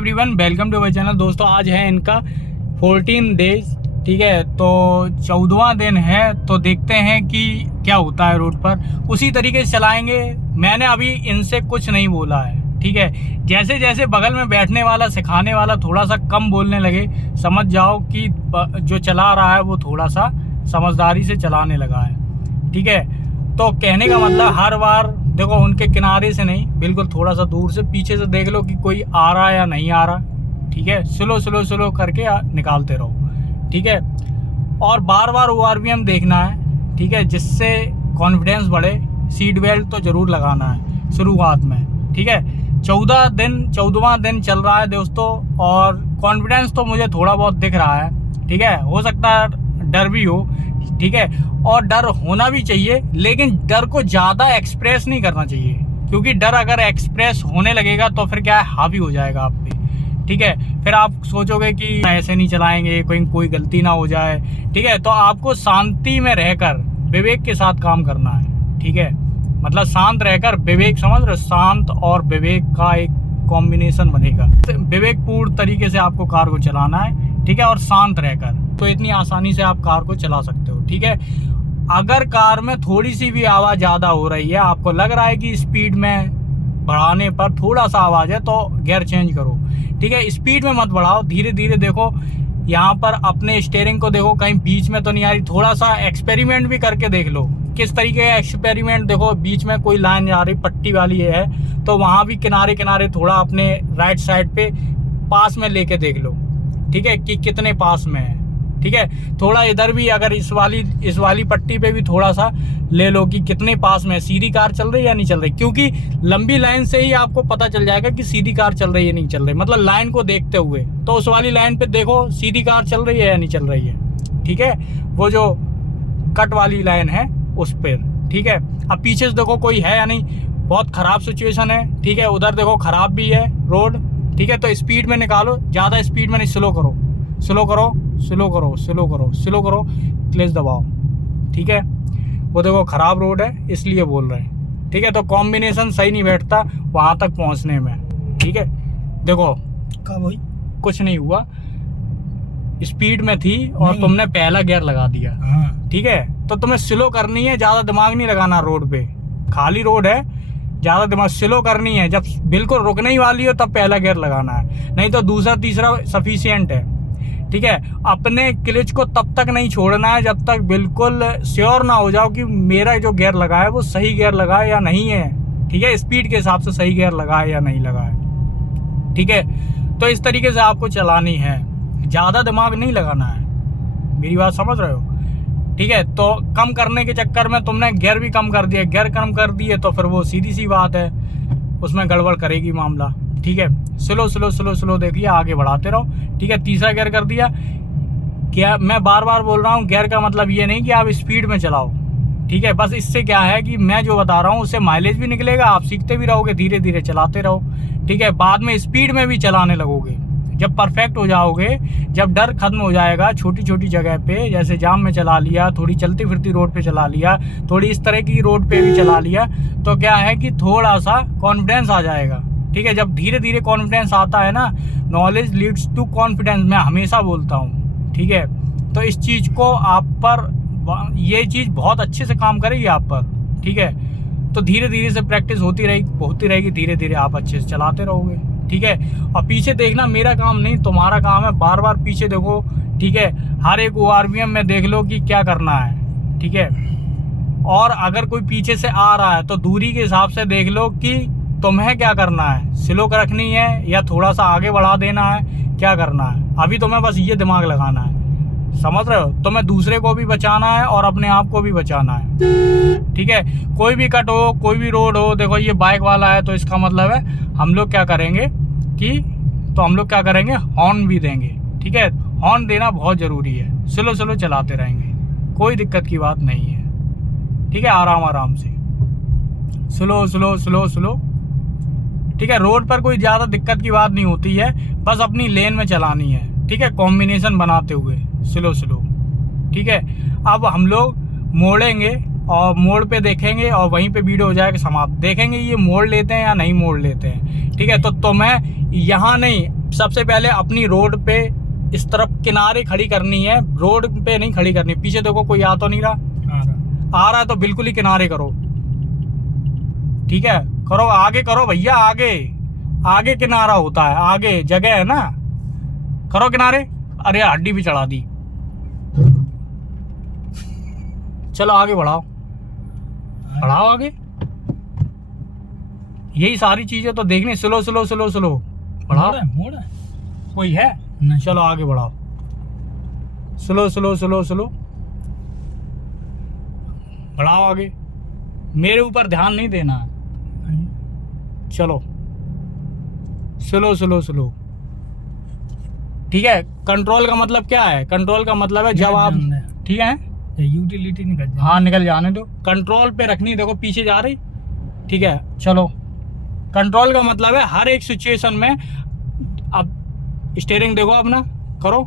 Everyone, welcome to our channel. दोस्तों आज है इनका 14 डेज, ठीक है। तो 14वां दिन है, तो देखते हैं कि क्या होता है रोड पर। उसी तरीके से चलाएंगे। मैंने अभी इनसे कुछ नहीं बोला है, ठीक है। जैसे जैसे बगल में बैठने वाला सिखाने वाला थोड़ा सा कम बोलने लगे, समझ जाओ कि जो चला रहा है वो थोड़ा सा समझदारी से चलाने लगा है, ठीक है। तो कहने का मतलब हर बार देखो उनके किनारे से नहीं, बिल्कुल थोड़ा सा दूर से पीछे से देख लो कि कोई आ रहा है या नहीं आ रहा, ठीक है। स्लो स्लो स्लो करके निकालते रहो, ठीक है। और बार बार ORVM देखना है, ठीक है, जिससे कॉन्फिडेंस बढ़े। सीट बेल्ट तो ज़रूर लगाना है शुरुआत में, ठीक है। 14वां दिन चल रहा है दोस्तों, और कॉन्फिडेंस तो मुझे थोड़ा बहुत दिख रहा है, ठीक है। हो सकता है डर भी हो, ठीक है, और डर होना भी चाहिए, लेकिन डर को ज़्यादा एक्सप्रेस नहीं करना चाहिए, क्योंकि डर अगर एक्सप्रेस होने लगेगा तो फिर क्या है, हावी हो जाएगा आप पे, ठीक है। फिर आप सोचोगे कि ऐसे नहीं चलाएंगे, कोई गलती ना हो जाए, ठीक है। तो आपको शांति में रहकर विवेक के साथ काम करना है, ठीक है। मतलब शांत रहकर विवेक, समझ रहे हो, शांत और विवेक का एक कॉम्बिनेशन बनेगा। विवेकपूर्ण तरीके से आपको कार को चलाना है, ठीक है, और शांत रहकर, तो इतनी आसानी से आप कार को चला सकते हो, ठीक है। अगर कार में थोड़ी सी भी आवाज़ ज़्यादा हो रही है, आपको लग रहा है कि स्पीड में बढ़ाने पर थोड़ा सा आवाज़ है, तो गियर चेंज करो, ठीक है। स्पीड में मत बढ़ाओ, धीरे धीरे देखो यहाँ पर अपने स्टीयरिंग को देखो, कहीं बीच में तो नहीं आ रही। थोड़ा सा एक्सपेरिमेंट भी करके देख लो। किस तरीके का एक्सपेरिमेंट, देखो बीच में कोई लाइन जा रही पट्टी वाली है, तो वहाँ भी किनारे किनारे थोड़ा अपने राइट साइड पे पास में लेके देख लो, ठीक है, कि कितने पास में है, ठीक है। थोड़ा इधर भी अगर इस वाली पट्टी पे भी थोड़ा सा ले लो कि कितने पास में, सीधी कार चल रही है या नहीं चल रही, क्योंकि लंबी लाइन से ही आपको पता चल जाएगा कि सीधी कार चल रही है नहीं चल रही, मतलब लाइन को देखते हुए। तो उस वाली लाइन पे देखो सीधी कार चल रही है या नहीं चल रही है, ठीक है, वो जो कट वाली लाइन है उस पर, ठीक है। अब पीछे से देखो कोई है या नहीं, बहुत ख़राब सिचुएशन है, ठीक है। उधर देखो ख़राब भी है रोड, ठीक है। तो स्पीड में निकालो, ज़्यादा स्पीड में नहीं, स्लो करो, स्लो करो, स्लो करो, स्लो करो, स्लो करो, क्लच दबाओ, ठीक है। वो देखो ख़राब रोड है इसलिए बोल रहे हैं, ठीक है। तो कॉम्बिनेशन सही नहीं बैठता वहाँ तक पहुँचने में, ठीक है। देखो का भाई कुछ नहीं हुआ, स्पीड में थी और तुमने पहला गियर लगा दिया, हाँ। ठीक है। तो तुम्हें स्लो करनी है, ज़्यादा दिमाग नहीं लगाना रोड पे, खाली रोड है, ज़्यादा दिमाग स्लो करनी है। जब बिल्कुल रुकने ही वाली हो तब पहला गियर लगाना है, नहीं तो दूसरा तीसरा सफिशिएंट है, ठीक है। अपने क्लच को तब तक नहीं छोड़ना है जब तक बिल्कुल श्योर ना हो जाओ कि मेरा जो गियर लगा है वो सही गियर लगा है या नहीं है, ठीक है। स्पीड के हिसाब से सही गियर लगा है या नहीं लगा है, ठीक है। तो इस तरीके से आपको चलानी है, ज़्यादा दिमाग नहीं लगाना है, मेरी बात समझ रहे हो, ठीक है। तो कम करने के चक्कर में तुमने गियर भी कम कर दिया, गियर कम कर दिए तो फिर वो सीधी सी बात है, उसमें गड़बड़ करेगी मामला, ठीक है। स्लो स्लो स्लो स्लो देखिए, आगे बढ़ाते रहो, ठीक है। तीसरा गियर कर दिया। क्या मैं बार बार बोल रहा हूँ, गियर का मतलब ये नहीं कि आप स्पीड में चलाओ, ठीक है। बस इससे क्या है कि मैं जो बता रहा हूँ उससे माइलेज भी निकलेगा, आप सीखते भी रहोगे, धीरे धीरे चलाते रहो, ठीक है। बाद में स्पीड में भी चलाने लगोगे जब परफेक्ट हो जाओगे, जब डर खत्म हो जाएगा। छोटी छोटी जगह पे जैसे जाम में चला लिया, थोड़ी चलती फिरती रोड पे चला लिया, थोड़ी इस तरह की रोड पे भी चला लिया, तो क्या है कि थोड़ा सा कॉन्फिडेंस आ जाएगा, ठीक है। जब धीरे धीरे कॉन्फिडेंस आता है ना, नॉलेज लीड्स टू कॉन्फिडेंस, मैं हमेशा बोलता हूँ, ठीक है। तो इस चीज़ को आप पर, ये चीज़ बहुत अच्छे से काम करेगी आप पर, ठीक है। तो धीरे धीरे से प्रैक्टिस होती रहेगी, धीरे धीरे आप अच्छे से चलाते रहोगे, ठीक है। और पीछे देखना मेरा काम नहीं, तुम्हारा काम है। बार बार पीछे देखो, ठीक है। हर एक ORVM में देख लो कि क्या करना है, ठीक है। और अगर कोई पीछे से आ रहा है तो दूरी के हिसाब से देख लो कि तुम्हें क्या करना है, स्लो रखनी है या थोड़ा सा आगे बढ़ा देना है, क्या करना है। अभी तुम्हें बस ये दिमाग लगाना है, समझ रहे हो। तुम्हें दूसरे को भी बचाना है और अपने आप को भी बचाना है, ठीक है। कोई भी कट हो, कोई भी रोड हो, देखो ये बाइक वाला है तो इसका मतलब है हम लोग क्या करेंगे हॉर्न भी देंगे, ठीक है। हॉर्न देना बहुत ज़रूरी है, स्लो स्लो चलाते रहेंगे, कोई दिक्कत की बात नहीं है, ठीक है। आराम आराम से स्लो स्लो स्लो स्लो, ठीक है। रोड पर कोई ज़्यादा दिक्कत की बात नहीं होती है, बस अपनी लेन में चलानी है, ठीक है, कॉम्बिनेशन बनाते हुए स्लो स्लो, ठीक है। अब हम लोग मोड़ेंगे और मोड़ पे देखेंगे और वहीं पे वीडियो हो जाएगा समाप्त। देखेंगे ये मोड़ लेते हैं या नहीं मोड़ लेते हैं, ठीक है। तो तुम्हें यहाँ नहीं, सबसे पहले अपनी रोड पे इस तरफ किनारे खड़ी करनी है, रोड पे नहीं खड़ी करनी। पीछे देखो कोई आ तो नहीं रहा, आ रहा है तो बिल्कुल ही किनारे करो, ठीक है। करो आगे, करो भैया आगे, आगे किनारा होता है, आगे जगह है ना, करो किनारे। अरे हड्डी भी चढ़ा दी। चलो आगे बढ़ाओ, बढ़ाओ आगे। यही सारी चीजें तो देखनी। स्लो स्लो स्लो स्लो बढ़ाओ। मोड़ है कोई है नहीं। चलो आगे बढ़ाओ, स्लो स्लो स्लो स्लो बढ़ाओ आगे। मेरे ऊपर ध्यान नहीं देना है। चलो स्लो स्लो स्लो, ठीक है। कंट्रोल का मतलब क्या है? कंट्रोल का मतलब है जब आप, ठीक है, यूटिलिटी निकल जाए। हाँ निकल जाने दो। कंट्रोल पे रखनी, देखो पीछे जा रही, ठीक है। चलो कंट्रोल का मतलब है हर एक सिचुएशन में। अब स्टीयरिंग देखो अपना, करो,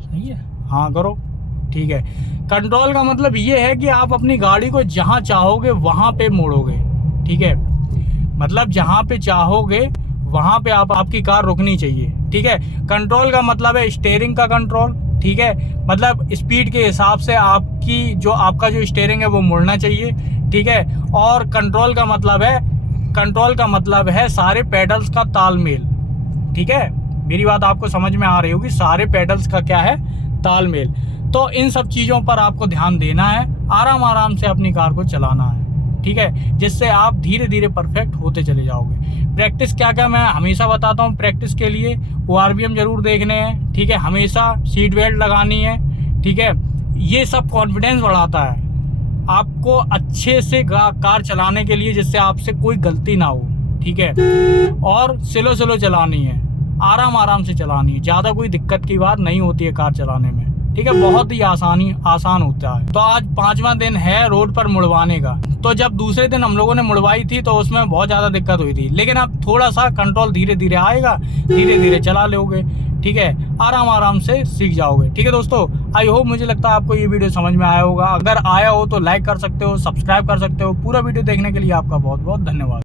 सही है, हाँ करो, ठीक है। कंट्रोल का मतलब ये है कि आप अपनी गाड़ी को जहाँ चाहोगे वहाँ पे मोड़ोगे, ठीक है। मतलब जहाँ पे चाहोगे वहाँ पे आपकी कार रुकनी चाहिए, ठीक है। कंट्रोल का मतलब है स्टीयरिंग का कंट्रोल, ठीक है। मतलब स्पीड के हिसाब से आपकी जो आपका जो स्टीयरिंग है वो मुड़ना चाहिए, ठीक है। और कंट्रोल का मतलब है सारे पेडल्स का तालमेल, ठीक है। मेरी बात आपको समझ में आ रही होगी, सारे पेडल्स का क्या है, तालमेल। तो इन सब चीज़ों पर आपको ध्यान देना है, आराम आराम से अपनी कार को चलाना है, ठीक है, जिससे आप धीरे धीरे परफेक्ट होते चले जाओगे। प्रैक्टिस क्या क्या मैं हमेशा बताता हूँ, प्रैक्टिस के लिए ORVM जरूर देखने हैं, ठीक है। हमेशा सीट बेल्ट लगानी है, ठीक है। ये सब कॉन्फिडेंस बढ़ाता है आपको अच्छे से कार चलाने के लिए, जिससे आपसे कोई गलती ना हो, ठीक है। और स्लो स्लो चलानी है, आराम आराम से चलानी है, ज़्यादा कोई दिक्कत की बात नहीं होती है कार चलाने में, ठीक है। बहुत ही आसान होता है। तो आज 5वां दिन है रोड पर मुड़वाने का। तो जब दूसरे दिन हम लोगों ने मुड़वाई थी तो उसमें बहुत ज़्यादा दिक्कत हुई थी, लेकिन अब थोड़ा सा कंट्रोल धीरे धीरे आएगा, धीरे धीरे चला लोगे, ठीक है। आराम आराम से सीख जाओगे, ठीक है दोस्तों। आई होप, मुझे लगता है आपको ये वीडियो समझ में आया होगा। अगर आया हो तो लाइक कर सकते हो, सब्सक्राइब कर सकते हो। पूरा वीडियो देखने के लिए आपका बहुत बहुत धन्यवाद।